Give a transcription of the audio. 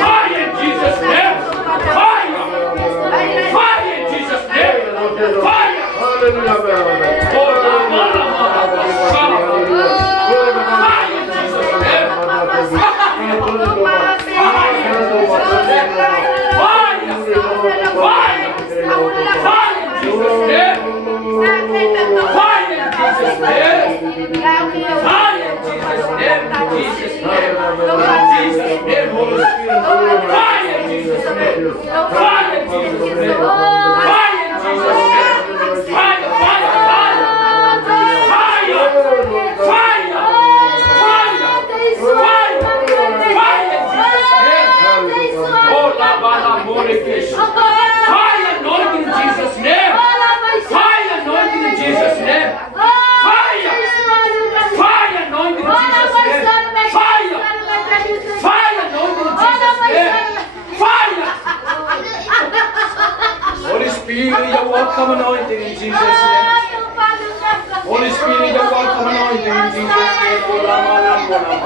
Fire in Jesus' name. Fire. Fire in Jesus' name. Fire. Oh, fire in Jesus' name. You're welcome anointing in Jesus' name. Holy Spirit, you're welcome anointing in Jesus' name.